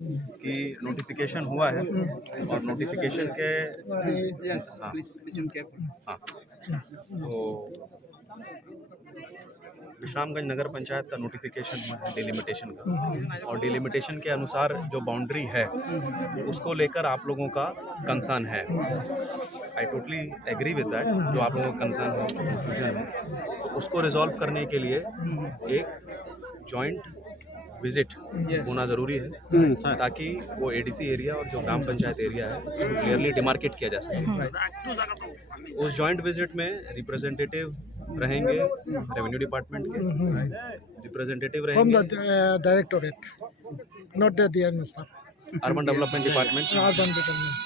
कि नोटिफिकेशन हुआ है और नोटिफिकेशन के हाँ हाँ तो विश्रामगंज नगर पंचायत का नोटिफिकेशन हुआ है डिलिमिटेशन का, और डिलिमिटेशन के अनुसार जो बाउंड्री है उसको लेकर आप लोगों का कंसर्न है। I totally agree with that, जो आप लोगों का कंसर्न है, जो कंफ्यूजन है, तो उसको रिजॉल्व करने के लिए एक जॉइंट विजिट होना ज़रूरी है ताकि वो एडीसी एरिया और जो ग्राम पंचायत एरिया है उसको क्लियरली डिमार्केट किया जा सके। उस जॉइंट विजिट में रिप्रेजेंटेटिव रहेंगे रेवेन्यू डिपार्टमेंट के, रिप्रेजेंटेटिव From रहेंगे the directorate, not the DN staff. Urban development department, Urban development,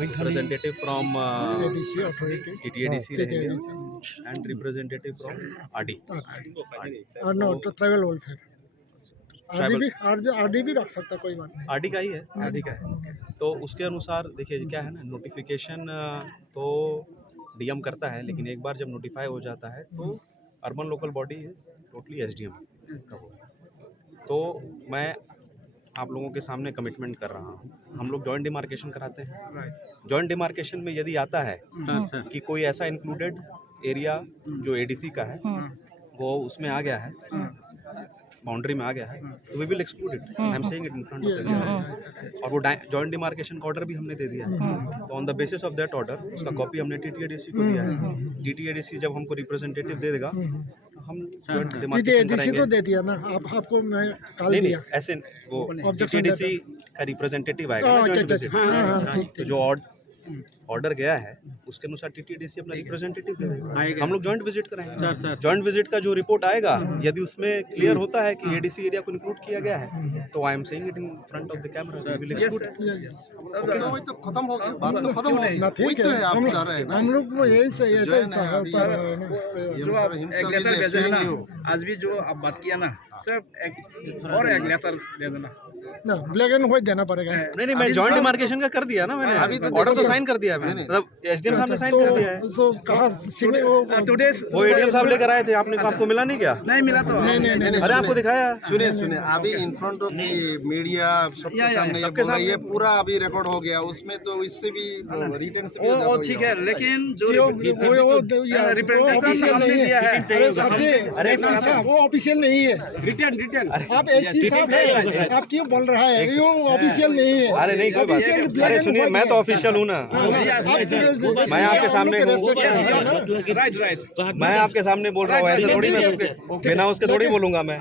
representative from ADC authority. TTADC रहेंगे and representative from RD. No, to tribal welfare. Tribal- RD भी रख सकता, कोई बात नहीं। आरडी का ही है, आरडी का है। तो उसके अनुसार देखिए क्या है ना, नोटिफिकेशन तो डीएम करता है, लेकिन एक बार जब नोटिफाई हो जाता है तो urban local body is totally SDM का वो है। तो मैं आप लोगों के सामने कमिटमेंट कर रहा हूँ, हम लोग जॉइंट डिमार्केशन कराते हैं। जॉइंट डिमार्केशन में यदि आता है कि कोई ऐसा इंक्लूडेड एरिया जो एडीसी का है वो उसमें आ गया है, बाउंड्री में आ गया है, तो we will exclude it. I am saying it in front of the, और वो जॉइंट डिमार्केशन का ऑर्डर भी हमने दे दिया है। तो on the basis of that order उसका कॉपी हमने टीटीएडीसी को दिया है। टीटीएडीसी जब हमको रिप्रेजेंटेटिव दे देगा तो हम जॉइंट डिमार्केशन DDC कराएंगे। को दे दिया ना, आपको मैं कल नहीं दिया। ऐसे वो Objection टीटीएडीसी का रिप्रेजेंटेटिव आएगा ना अच्छा, joint अच्छा, visit। हाँ, ठीक, तो जो ऑर्डर गया है उसके अनुसार टीटीएडीसी अपना रिप्रेजेंटेटिव दे देगा, हम लोग जॉइंट विजिट कराएंगे। जॉइंट विजिट का जो रिपोर्ट आएगा, यदि उसमें क्लियर होता है कि एडीसी एरिया को इंक्लूड किया गया है, तो I am saying it in front of the camera, we will exclude. तो खत्म हो गया, बात तो खत्म हो गई। ना ठीक है, आप चाह रहे हैं ना, हम लोग को यही सही है। जो है ना, अभी जो आप एक लेटर भेजे ना, आज भी जो आप बात किया ना, सिर्फ एक लेटर दे देना। ना ब्लैक एंड व्हाइट देना पड़ेगा। नहीं मैं जॉइंट डिमार्केशन का कर दिया ना, मैंने ऑर्डर तो साइन कर दिया है, मैंने मतलब एसडीएम साहब ने साइन कर दिया है। तो कहाँ सिग्नेचर वो टुडेस वो एडीएम साहब लेकर आए थे, आपको मिला नहीं क्या? नहीं मिला तो नहीं अरे आपको दिखाया। सुने अभी इन फ्रंट ऑफ द मीडिया सबके सामने ये बोल रहा है, ये पूरा अभी रिकॉर्ड हो गया, उसमें तो इससे भी रिटर्न से भी वो ज्यादा ठीक है, लेकिन जो ऑफिशियल नहीं दिया है, अरे वो ऑफिशियल नहीं है। रिटर्न आप एसपी साहब हैं, आप क्यों बोल रहा है? ये ऑफिशियल नहीं है। अरे नहीं कोई बात नहीं, अरे सुनिए मैं तो ऑफिशियल हूँ ना, मैं आपके सामने राइट मैं आपके सामने बोल रहा हूँ, ऐसे थोड़ी मैं सबके बिना उसके थोड़ी बोलूंगा। मैं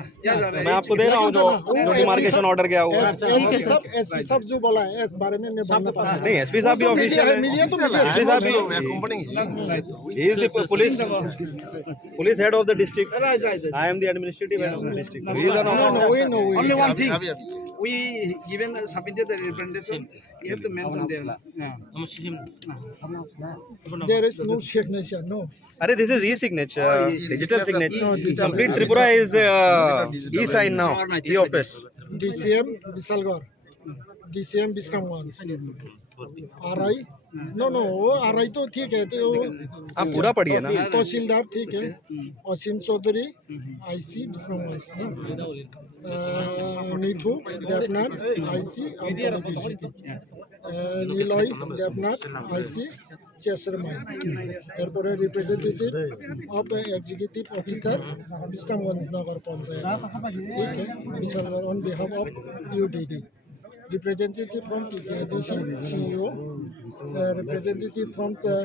आपको दे रहा हूँ जो डिमार्केशन ऑर्डर गया हुआ है। एसपी सब जो बोला है इस बारे में मैं बोलना पड़ा नहीं एसपी साहब भी ऑफिशियल है, मीडिया तो एसपी साहब भी company he is the police head of the district, I am the administrative head of the district, he is an officer. only one thing, अभी we given submitted the representation, you have to mention there. there is no signature, no. अरे this is e-signature, digital signature, complete Tripura is e-sign now, e-office. DCM Bisalgor, DCM Bistamgঞ্জ, RI no RI तो ठीक है, तो आप पूरा पढ़िए ना। तहसीलदार ठीक है, असीम Chaudhary IC बिस्नामगंज, Neethu Debnath IC Nilay Debnath IC chairman, এরপরে রিপ্রেজেন্টেটিভ অফ এক্সিকিউটিভ অফিসার বিস্তামগঞ্জ নগর পঞ্চায়েত, ঠিক है, Bishalgarh on behalf of UDD, representative from TTADC CEO, representative from the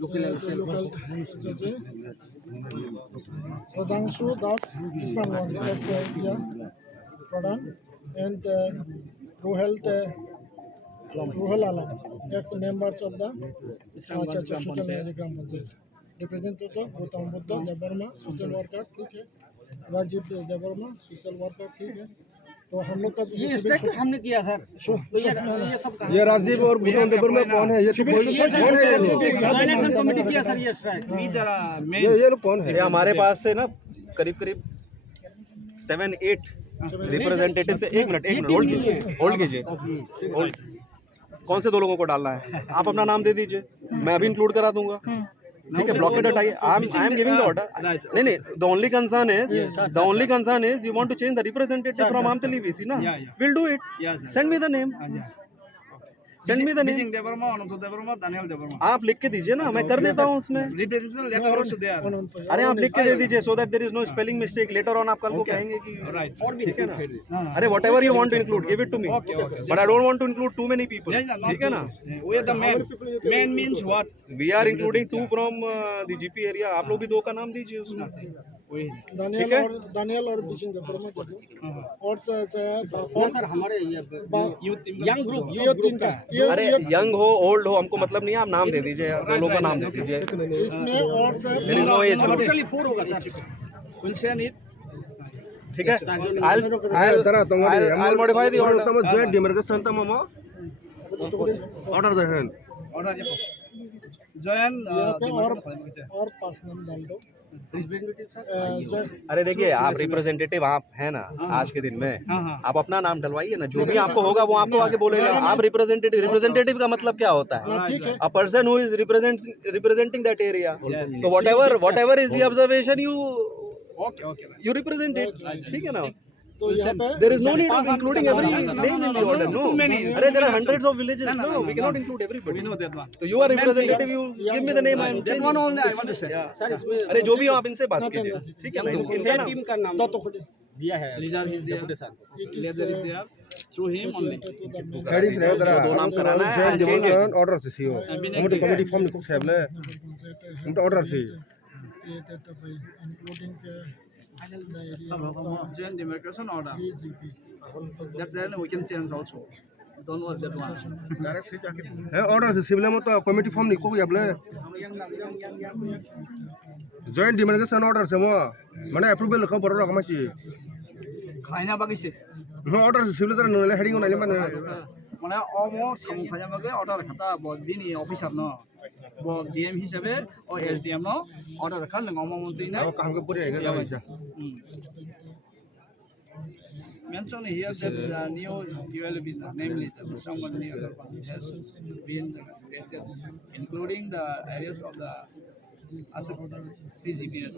local Pradhanshu Das Islamganj area Pradhan, and Ruhal Alam, ex-members of the Suchan Gram Panchayat. Representative Gautam Buddha Devarma, social worker, ठीक है, Rajiv Debbarma, social worker, ठीक है। तो हम लोग का ये inspect हमने किया सर, ये सब ये राजीव और भूटान देवर्मा कौन है? ये तो कौन जनरेशन कमेटी किया सर, ये स्ट्राइक ये लोग कौन है? ये हमारे पास से ना करीब 7-8 रिप्रेजेंटेटिव से, एक मिनट होल्ड कीजिए, कौन से 2 लोगों को डालना है आप अपना नाम दे दीजिए, मैं अभी इंक्लूड करा दूंगा। ठीक है, ब्लॉकेट हटाइए. I am giving the order. नहीं नहीं, the only concern is you want to change the representative from Amtali VC ना. Will do it. Send me the name. Send me the name. Bising Devarma, Ananto Devarma, Daniel Devarma. आप लिख के दीजिए ना, मैं कर देता हूँ उसमें. Representation letter also there. अरे आप लिख के दे दीजिए, so that there is no spelling mistake. Later on आप कल को कहेंगे कि Right. ठीक है ना. अरे whatever you want to include, give it to me. But I don't want to include too many people. ठीक है ना. We are the men. Men means what? We are including 2 from the GP area. आप लोग भी 2 का नाम दीजिए उसमें. दानियल और बिशिंग देबर्मा दे दो. और सर हमारे यंग ग्रुप ये तीन का. अरे यंग हो ओल्ड हो हमको मतलब नहीं है, आप नाम दे दीजिए, दो लोग का नाम दे दीजिए. इसमें और सर Totally 4 होगा सर. We'll send it. ठीक है. I'll modify the order. joint demarcation ta mama order the hand Order देखो. Join. यहाँ पे और 5 नाम डाल दो. अरे देखिए, आप रिप्रेजेंटेटिव आप है ना आज के दिन में, आप अपना नाम डलवाइए ना, जो भी आपको होगा वो आपको आगे बोलेगा. आप रिप्रेजेंटेटिव का मतलब क्या होता है? A person who is representing that area. तो whatever is the observation you represent it. ठीक है ना. तो यहाँ पे There is no need of including every name in the order. No. अरे there are hundreds of villages. No, we cannot include everybody. We know that one. तो you are representative. You give me the name. I am That one only I want to say. अरे जो भी हो आप इनसे बात कीजिए. ठीक है ना. इनका नाम. दिया है. Leader is there. Leader is there. Through him only. heading reh dara दो नाम कराना है. joint change it. demarcation order se sio हमको committee form को सेबले हमको order से including Join demarcation order. That then we can change also. Don't worry that one. है order से सिबले में तो committee form को सेबले joint demarcation order से मो माने approval को बरो रकमाची खाइना बाकी से. order से सिबले तर नले heading नाले माने माने almost हम खाइना बाकी order खाता बहुत दिन ऑफिसर ना बहुत DM हिसाबे और SDM ना order रखा लंगा मंत्री ने. काम को पूरे रहेगा जा Mention here that the new development, namely the Musangmani has been created, including the areas of the CGPS.